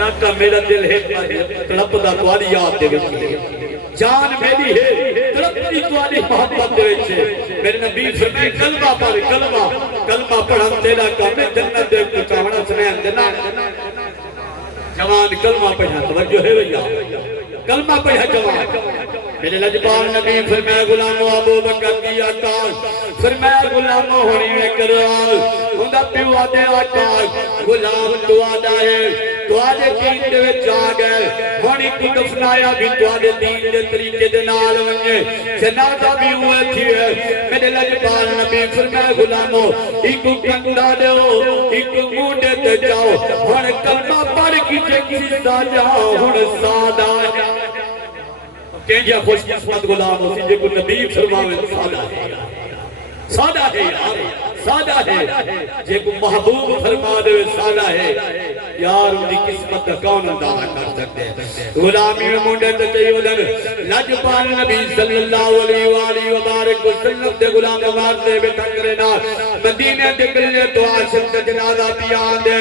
آقا میرا دل ہے تڑپ دا تواری یاد دے وچے جان میری ہے تڑپ دی تواری محبت دے وچے میرے نبی فرمائے کلمہ پڑھ کلمہ پڑھن تیرا کام جنت دے پہنچاونا سنیں جنت جوان کلمہ پڑھا توجہ ہے بھیا کلمہ پڑھا جوان میرے لجپال نبی فرمائے غلامو ابو بکر کی آقا فرمائے غلامو ہونی میں کرال ہوندا پیو آدھے آقا غلام تو آدھا ہے تو آدھے دین دے وچ آ گئے ہونی کو دفنایا بھی تو آدھے دین دے طریقے دے نال ونجے جنازہ بھی ہوئے تھی ہے میرے لجپال نبی فرمائے غلامو ایکو کنڈا دیو ایکو مونڈے تے جاؤ ہون کلمہ پڑھ کی جگی دا جاؤ ہون سادہ ہے کہنجا خوش قسمت غلام ہوتی جے کو نبی فرماوے سادہ ہے سادہ ہے سادہ ہے جے کو محبوب فرما دے سادہ ہے یار انہی قسمت کا کون اندازہ کر سکتے ہیں غلامی میں مونڈے تے چاہیے دن لجپال نبی صلی اللہ علیہ وآلہ وبارک وسلم دے غلام مارتے بے ٹکرے نا مدینے دے ملنے تو عاشق کا جنازہ پیان دے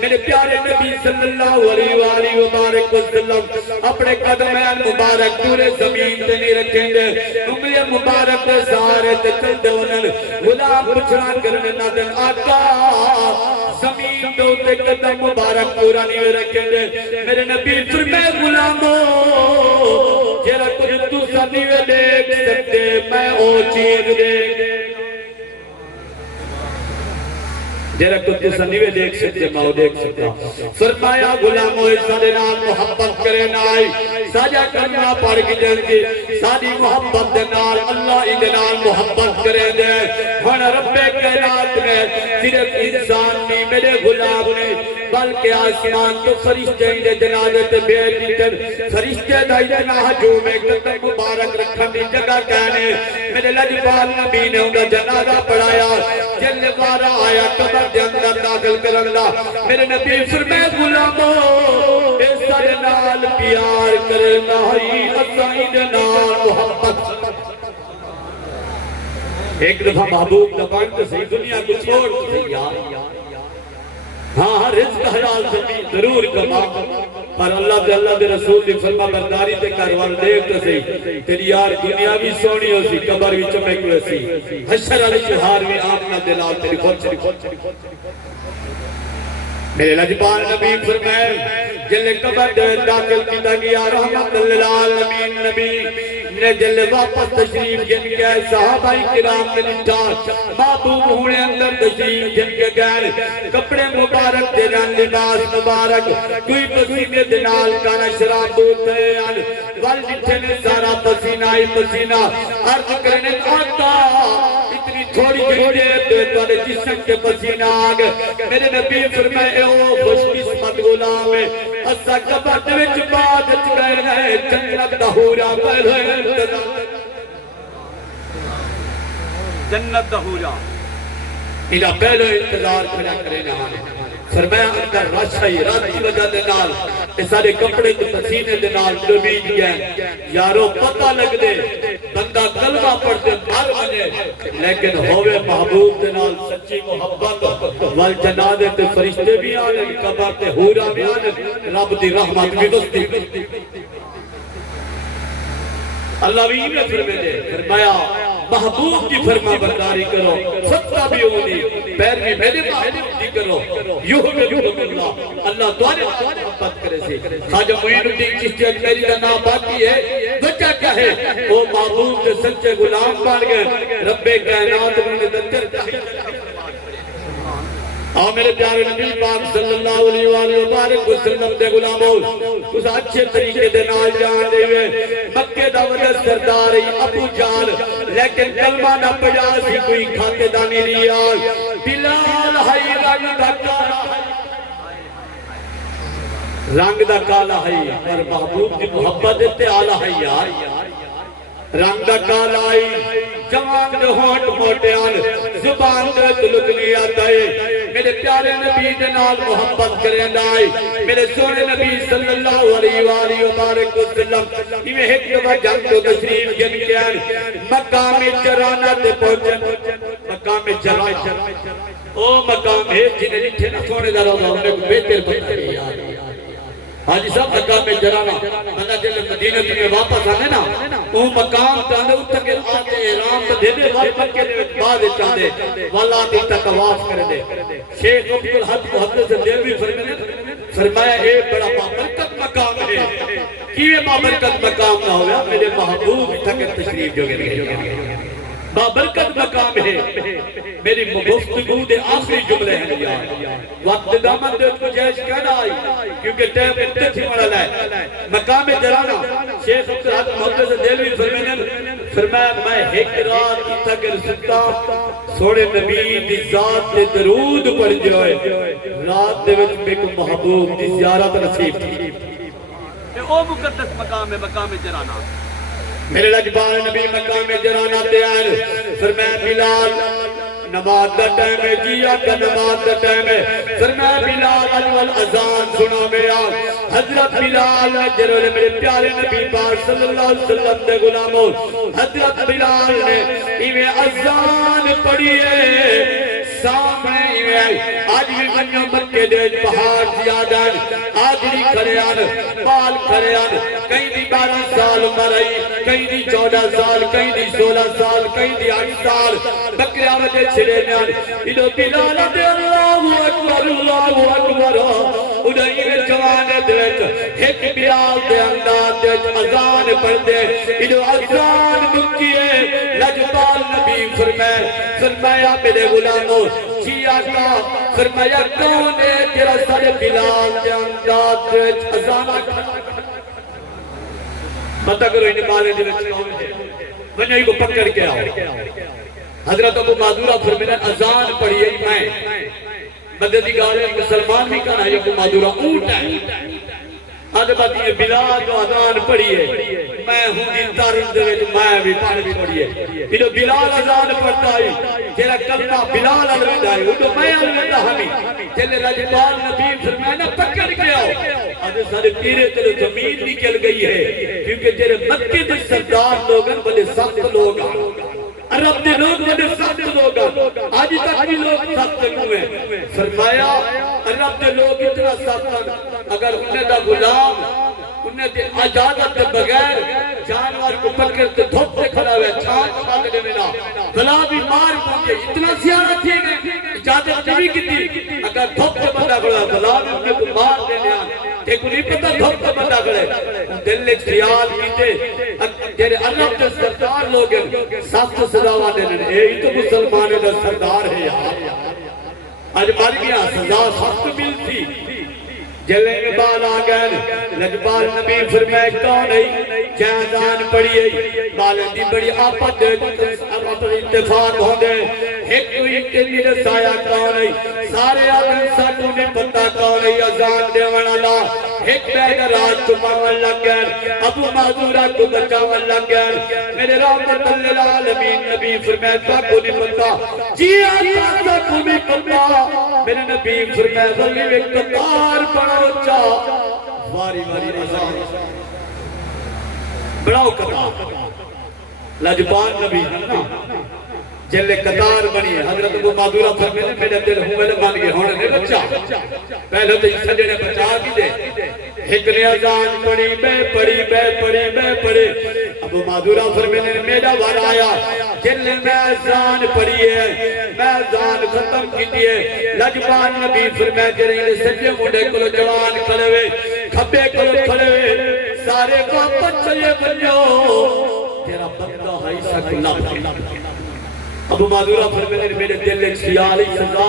میرے پیارے نبی صلی اللہ علیہ وآلہ وبارک وسلم اپنے قدمین مبارک پورے زمین تے نہیں رکھیں گے انگلی مبارک سارے تے چلتے انہوں غلام پچھڑا کرنے نہ دن آقا زمین دو تے قدم مبارک پورا نہیں رکھیں گے میرے نبی فرمائے غلامو جیرا کچھ تو سنیوے دیکھ سکتے میں او چیز دیکھ جیرا کچھ سنیوے دیکھ سکتے میں وہ دیکھ سکتا فرمایا غلامو اس سارے نام محبت کرے نائی ساجہ کرنا پڑھ کی جن کی ساری محبت دنال اللہ ادنال محبت کرے دے ہن رب کائنات میں صرف انسان نہیں میرے غلام نے بلکہ آسمان تو فرشتے دے جنازے تے بیٹھ دیتن فرشتے دا اتنا ہجوم ایک قدم مبارک رکھن دی جگہ کہنے میرے لجپال نبی نے انہا جنازہ پڑھایا جل وارا آیا قبر دے اندر داخل کرنگا میرے نبی فرمائے غلامو اس سارے نال پیار کرنا ہی اسائی دے نال محبت ایک دفعہ محبوب دبان تو صحیح دنیا کو چھوڑ صحیح یار ہاں رزق حلال زمین ضرور کما پر اللہ دے رسول دی فرما برداری تے کاروان دیکھ تو صحیح تیری یار دنیا بھی سونی ہو سی قبر بھی چمک ہوئے سی حشر علی شہار میں آمنا دلال تیری خود میرے لجپال نبی فرمائے جل قبر داخل کیتا گیا رحمت للعالمین نبی نے جل واپس تشریف جن کے صحابہ کرام نے نٹھا محبوب ہونے اندر تشریف جن کے گئے کپڑے مبارک دے رن لباس مبارک کوئی پسینے دنال کانا شراب دوتے وال جتھے نے سارا پسینہ ہی پسینہ عرض کرنے آتا اتنی تھوڑی گھڑے دے توڑے جسم کے پسینہ آگے میرے نبی فرمائے او خوش قسمت غلام ہے اسا کبت وچ بعد چکے رہے جنت دا ہورا پہلے انتظار جنت دا ہورا انہا پہلے انتظار کھڑا کرے نہ فرمایا اندر راشائی رات کی وجہ دنال اس سارے کپڑے تو پسینے دنال لبید گئے یارو پتہ لگ دے بندہ کلمہ پڑھتے مر بنے لیکن ہوئے محبوب دنال سچی محبت والجنادے تے فرشتے بھی آنے قبر تے ہورا بھی آنے رب دی رحمت بھی بستی اللہ بھی انہیں فرمایا محبوب کی فرما برداری کرو فتح بھی ہونی پیر بھی میرے محبوب کی کرو یوں بکم اللہ اللہ دوارے محبت کرے سے خواجہ معین الدین چشتی اجمیری کا نام باقی ہے وجہ کیا ہے وہ محبوب کے سچے غلام بن گئے رب کائنات انہوں نے دندر چاہیے میرے پیارے نبی پاک صلی اللہ علیہ وآلہ وبارک وسلم دے غلاموں اس اچھے طریقے دے نال جان دے ہوئے مکہ دا وجہ سردار ابو جال لیکن کلمہ نہ پڑھا سی کوئی کھاتے دانی ریال بلال ہائی رنگ دا کالا ہائی اور محبوب دی محبت تے آلہ ہائی یار رنگ دا کالا ہائی جوان دے ہونٹ موٹے آن زبان دے تلک لیا دائے میرے پیارے نبی دے نال محبت کریں دائی میرے سونے نبی صلی اللہ علیہ وآلہ وبارک وسلم ہمیں ایک دفعہ جنگ تو تشریف جن کے آن مقام جرانہ دے پہنچن مقام جرانہ او مقام ہے جنہیں لٹھے نہ سونے دا روزہ انہیں کو بہتر بہتر یاد حاجی صاحب مقام میں جرانا مطلع جل مدینہ میں واپس آنے نا وہ مقام چاندے اتکے آتے احرام تو دے دے وال مکے دے بعد چاندے والا دن تک آواز کر دے شیخ عبدالحق محدث دیوی فرمایا اے بڑا بابرکت مقام ہے کیوے بابرکت مقام نہ ہویا میرے محبوب تک تشریف جو گئے بابرکت مقام ہے میری گفتگو دے آخری جملے ہیں یار وقت دامن دے گنجائش کہنا آئی کیونکہ ٹائم اتنے تھی مرل ہے مقام جرانا شیخ عبدالحق محدث دیلوی فرمایا میں ایک رات تک رسکتا سوڑے نبی دی ذات دے درود پڑھ جائے رات دے وچ میں کو محبوب دی زیارت نصیب تھی او مقدس مقام ہے مقام جرانا میرے لجبال نبی مقام جرانا تے آئے فرمایا بلال نماز دا ٹائم ہے جیا کا نماز دا ٹائم ہے فرمایا بلال اجوال اذان سنا میرا حضرت بلال جنہوں نے میرے پیارے نبی پاک صلی اللہ علیہ وسلم دے غلاموں حضرت بلال نے ایویں اذان پڑھی ہے سامنے آج بھی منیوں مکے دے پہاڑ زیادہ آج بھی کھڑے آن بال کھڑے آن کہیں دی 12 سال عمر آئی کہیں دی 14 سال کہیں دی 16 سال کہیں دی 8 سال بکرے آمدے چھڑے میں آن انہوں بلال دے اللہ اکبر انہیں میں جوانے دیکھ ایک بلال دے انداز دے اذان پڑھ دے انہوں اذان مکیے لجبال نبی فرمایا میرے غلاموں جی آقا فرمایا کون ہے تیرا سارے بلال دے انداز دے اذان پتہ کرو انہیں بارے دے وچ کون ہے ونہی کو پکڑ کے آؤ حضرت ابو معذورہ فرمایا اذان پڑھی ہے میں مددی گارے کہ سلمان بھی کہنا ہے ابو معذورہ اونٹ ہے آدھے بات یہ بلال جو اذان پڑھی ہے میں ہوں گی تارن دے وچ میں بھی پڑھ بھی پڑھی ہے یہ بلال اذان پڑھتا ہے جیرا کلمہ بلال الوداع ہے وہ تو میں الوداع ہمیں جلے لجبال نبی فرمایا نا پکڑ کے آؤ آدھے سارے پیرے تلے زمین نکل گئی ہے کیونکہ تیرے مکے دے سردار لوگن بلے سخت لوگ عرب دے لوگ بڑے سخت لوگ آج تک بھی لوگ سخت ہوئے فرمایا عرب دے لوگ اتنا سخت اگر انہیں دا غلام انہیں دے اجازت دے بغیر جانور کو پکڑ کے دھوپ سے کھڑا ہوئے چھان چھاگنے میں نہ بلا بھی مار پہنچے اتنا سیارہ تھی گئے اجازت جبھی کی تھی اگر دھوپ سے بندہ کھڑا بلا بھی انہیں کو مار دینے آنے ایک انہیں پتہ دھوپ سے بندہ کھڑے دل نے خیال کیتے تیرے اللہ کے سردار لوگ سخت سزاوہ دینے اے ہی تو مسلمانے دا سردار ہے آج مر گیا سزا سخت مل تھی جلے میں بال آگئے لجبال نبی فرمائے کون ہے جہدان پڑی ہے بالندی بڑی آپت اتفاق ہوں دے ایک کوئی کلی رسایا کون ہے سارے آدم ساتھوں نے پتہ کون ہے اذان دیوان اللہ ایک بیگ رات کو مارن لگ گئے ابو معذورہ کو بچاون لگ گئے میرے رحمت اللہ العالمین نبی فرمائے تا کو نہیں پتا جی آتا کو بھی پتا میرے نبی فرمائے ظلی میں قطار بڑھاؤ چاہ واری واری رضان بڑھاؤ قطار لجبان نبی جلے قطار بنی ہے حضرت ابو معذورہ فرمائے میرے دل ہوئے بن گئے ہونے نے بچا پہلے تو اس سجنے بچا کی دے ایک نے اذان پڑھی میں پڑھی ابو معذورہ فرمائے میرا وار آیا جلے میں اذان پڑھی ہے میں اذان ختم کی دیئے لجبان نبی فرمائے جرہی سجے مڈے کلو جوان کھڑے ہوئے کھبے کلو کھڑے ہوئے سارے واپس چلے بنیو تیرا بندہ ہے سکلا ابو معذورہ فرمائے میرے دل ایک خیال ہی سزا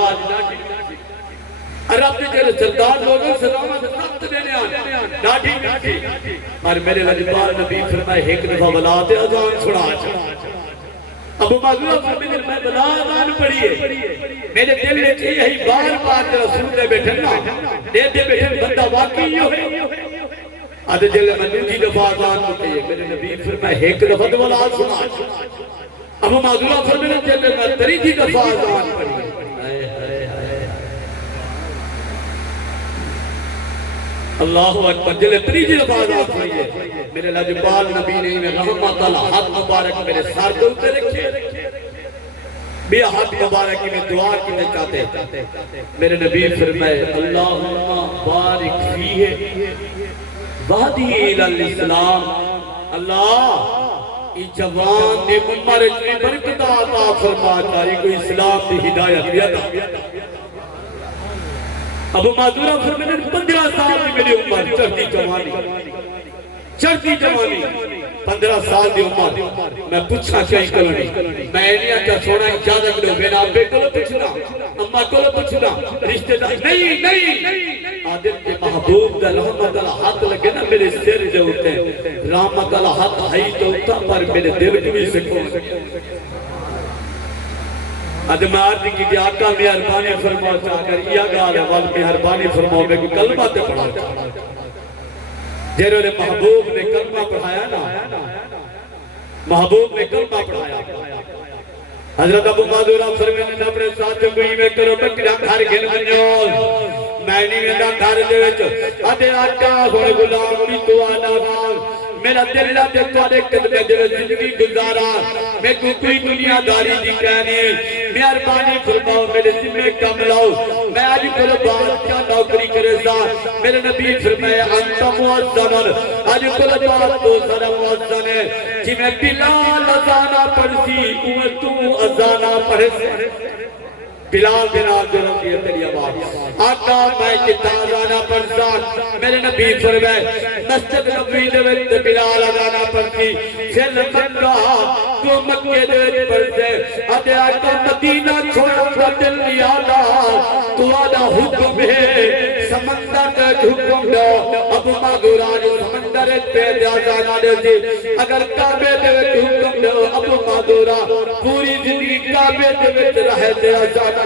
عرب نے جلے سردار لوگوں سلامت سخت دینے آنے ڈاٹھی اور میرے لجبال نبی فرمائے ایک دفعہ بلاتے اذان سنا ابو معذورہ فرمائے میں بلا اذان پڑھی ہے میرے دل نے چاہیے یہی بار بار رسول نے بیٹھنا دے بیٹھن بندہ واقعی ہے آدھے جلے میں دوسری دفعہ اذان پڑھی ہے میرے نبی فرمائے ایک دفعہ بلا سنا ابو معذورہ فرمائے جلے میں تریجی دفعہ اذان پڑھی ہے اللہ اکبر جلے تریجی دفعہ اذان پڑھی ہے میرے لجبال نبی نے میں رحمت اللہ ہاتھ مبارک میرے سار کے اوپر رکھے بیا ہاتھ مبارک میں دعا کی میں چاہتے میرے نبی فرمائے اللہم بارک فیہ وادی الاسلام اللہ ای جوان دے عمر اتنی برکت عطا فرما چاہیے کوئی اسلام دی ہدایت دیتا ابو معذورہ فرمانے 15 سال دی میری عمر چڑھتی جوانی 15 سال دی عمر میں پوچھا کیا کرنی میں نہیں کیا سونا اجازت لو میرا ابے کو پوچھنا اماں کو پوچھنا رشتہ دار نہیں آدم کے محبوب دا رحمت اللہ ہاتھ لگے نا میرے سر جو ہوتے ہیں رحمت اللہ ہاتھ ہائی تو ہوتا پر میرے دل کی بھی سکون آدم آرد کی دی آقا مہربانی فرماؤ چاہ کر یا گال ہے وال مہربانی فرماؤ میں کوئی کلمہ تے پڑھا جنہوں نے محبوب نے کلمہ پڑھایا نا محبوب نے کلمہ پڑھایا حضرت ابو معذورہ فرمانے نے اپنے ساتھ کوئی میں کرو بکرا گھر گھر بنیول میں نہیں میں گھر دے وچ ادے آقا ہونے غلام بھی تو آنا میرا دل تے تواڈے قدمے دے زندگی گزارا میں کوئی دنیا داری دی کہنی مہربانی فرماؤ میرے ذمہ کم لاؤ میں اج کل بات کیا نوکری کرے سا میرے نبی فرمایا انت مؤذن اج کل بات تو سارا مؤذن ہے جی میں بلال اذان پڑھسی تو اذان پڑھ بلال بنا جنم کی تیری آواز آقا میں کتاب آنا پڑھتا میرے نبی فرمائے مسجد نبوی دے وچ بلال آنا پڑھتی پھر مکہ تو مکے دے وچ پڑھتے اتے آقا مدینہ چھوڑ کر دل نہیں آتا تو آدھا حکم ہے سمندر کا حکم دو ابو معذورہ جو سمندر پہ آزانا دے سی اگر کعبے دے وچ حکم دو ابو معذورہ پوری زندگی کعبے دے وچ رہے تے آزانا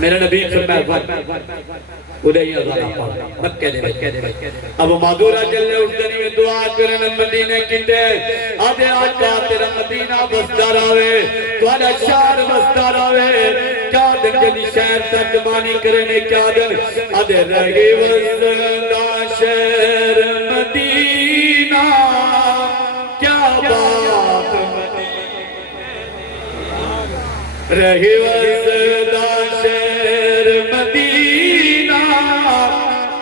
میرا نبی فرمایا ادھائی ازانا پڑھا مکہ دے ابو معذورہ جلنے اٹھنی میں دعا کرنے مدینہ کتے آدھے آقا تیرا مدینہ بسدار آوے توالا شہر بسدار آوے کیا دن جلی شہر ترجمانی کرنے کیا دن آدھے رہی وزدہ شہر مدینہ کیا بات رہی وزدہ شہر مدینہ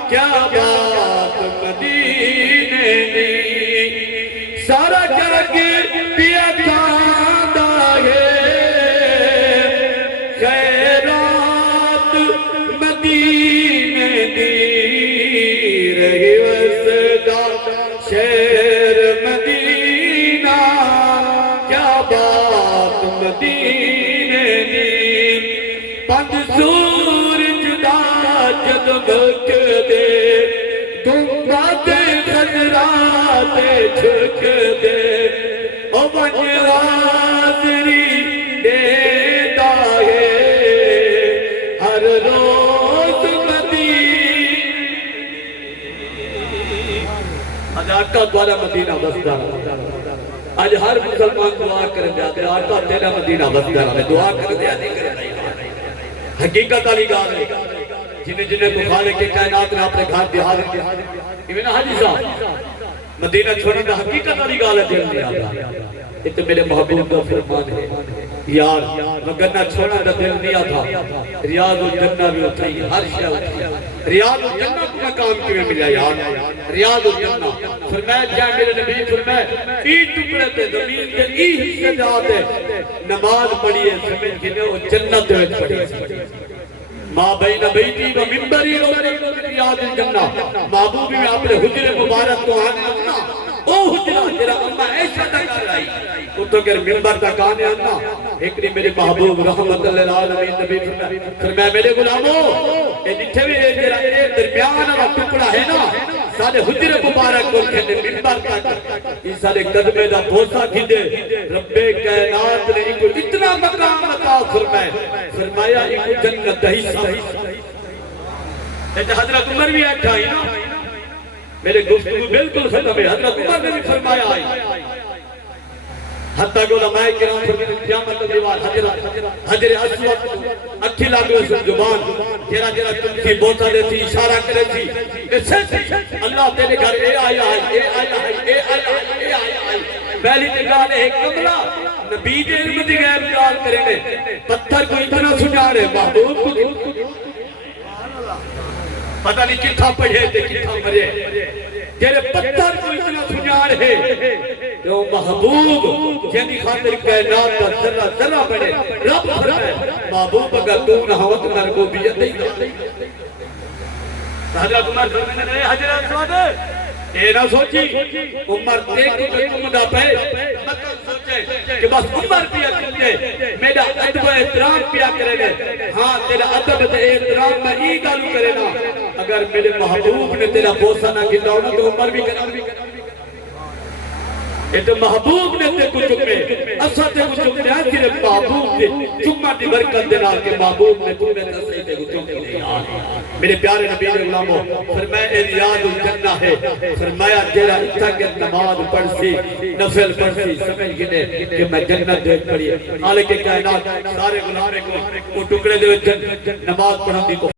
کیا بات مدینے دی سارا جگ پیا کھاندا ہے خیرات مدینے دی رہی وزدہ شہر مدینہ کیا بات مدینے سورج دا جدمک دے دنبا دے خضرات جھک دے او بن حاضری دیتا ہے ہر روز مدینہ آج آقا دوارا مدینہ بسدہ آج ہر مسلمان دعا کر دیا دے آقا تیرا مدینہ بسدہ میں دعا کر دیا دے کر دیا حقیقت علی گاہ ہے جنہیں کو خالق کے کائنات نے اپنے گھر دیہار کیا امینہ حاجی صاحب مدینہ چھوڑنے کا حقیقت علی گاہ ہے دل نہیں آتا یہ تو میرے محبوب کا فرمان ہے یار مگرنہ چھوڑنا کا دل نہیں آتا ریاض الجنہ بھی ہوتا ہی ہر شیع ہوتا ہے ریاض الجنہ کو مقام کی میں ملیا یار ریاض الجنہ فرمائے جائے میرے نبی فرمائے ای ٹکڑے تے زمین کے ای حصے جاتے نماز پڑھئے سمجھ جنہیں وہ جنت ہوئے پڑھئے ماں بین بیتی و منبری ریاض الجنہ محبوبی میں اپنے حجر مبارک کو آنے اپنا او حجرہ جرہ اممہ ایشہ تک چلائی تو کہ منبر تک آنے آنا ایک نے میرے محبوب رحمت اللہ العالمین نبی فرمایا میرے غلاموں اے جتھے بھی اے درمیان والا ٹکڑا ہے نا سارے حجر مبارک کو کہنے منبر تک اس سارے قدمے دا بوسا کھدے رب کائنات نے ایک اتنا مقام عطا فرمایا ایک جنت دہی صحیح حضرت عمر بھی ایک تھا ہی نا میرے گفتگو بالکل ختم ہے حضرت عمر نے بھی فرمایا آئی حتیٰ کہ علماء کرام فرماتے ہیں قیامت دیوار حجر اسود اکھی لاغو سے زبان جرا جرا تم کی بوتا دیتی اشارہ کرے تھی اللہ تیرے گھر اے آیا ہے اے آیا ہے اے آیا ہے اے آیا ہے پہلی نگاہ نے ایک کملہ نبی دے علم دی غیب نگال کریں گے پتھر کو اتنا سجاڑے محبوب کو پتہ نہیں کتھا پڑھے تے کتھا مرے جیرے پتھر کو اتنا سنیار ہے کہ وہ محبوب جنہی خاطر کائنات کا ذرہ ذرہ بنے رب فرمائے محبوب اگر تو نہ ہو تو مرغوبیت نہیں دے حضرت عمر فرمائے رہے حضرت سواد اے نہ سوچی عمر دیکھ تو تم دا پہ مطلب سوچے کہ بس عمر پیا کرنے میرا ادب و احترام پیا کرے گے ہاں تیرا ادب و احترام میں ای گالو کرے نا اگر میرے محبوب نے تیرا بوسہ نہ کتا ہونا تو عمر بھی کرا یہ تو محبوب نے تے کو چکے اصلا تے کو چکے ہیں تیرے محبوب نے چکمہ دی برکت دینا کہ محبوب نے تمہیں تصحیح تے کو چکے لے میرے پیارے نبی علماء فرمایا ریاض الجنہ ہے فرمایا تیرا اتھا کے نماز پڑھ سی نفل پڑھ سی سمجھ گنے کہ میں جنت دیکھ پڑی حالے کہ کائنات سارے غلامے کو ٹکڑے دے نماز پڑھا دی کو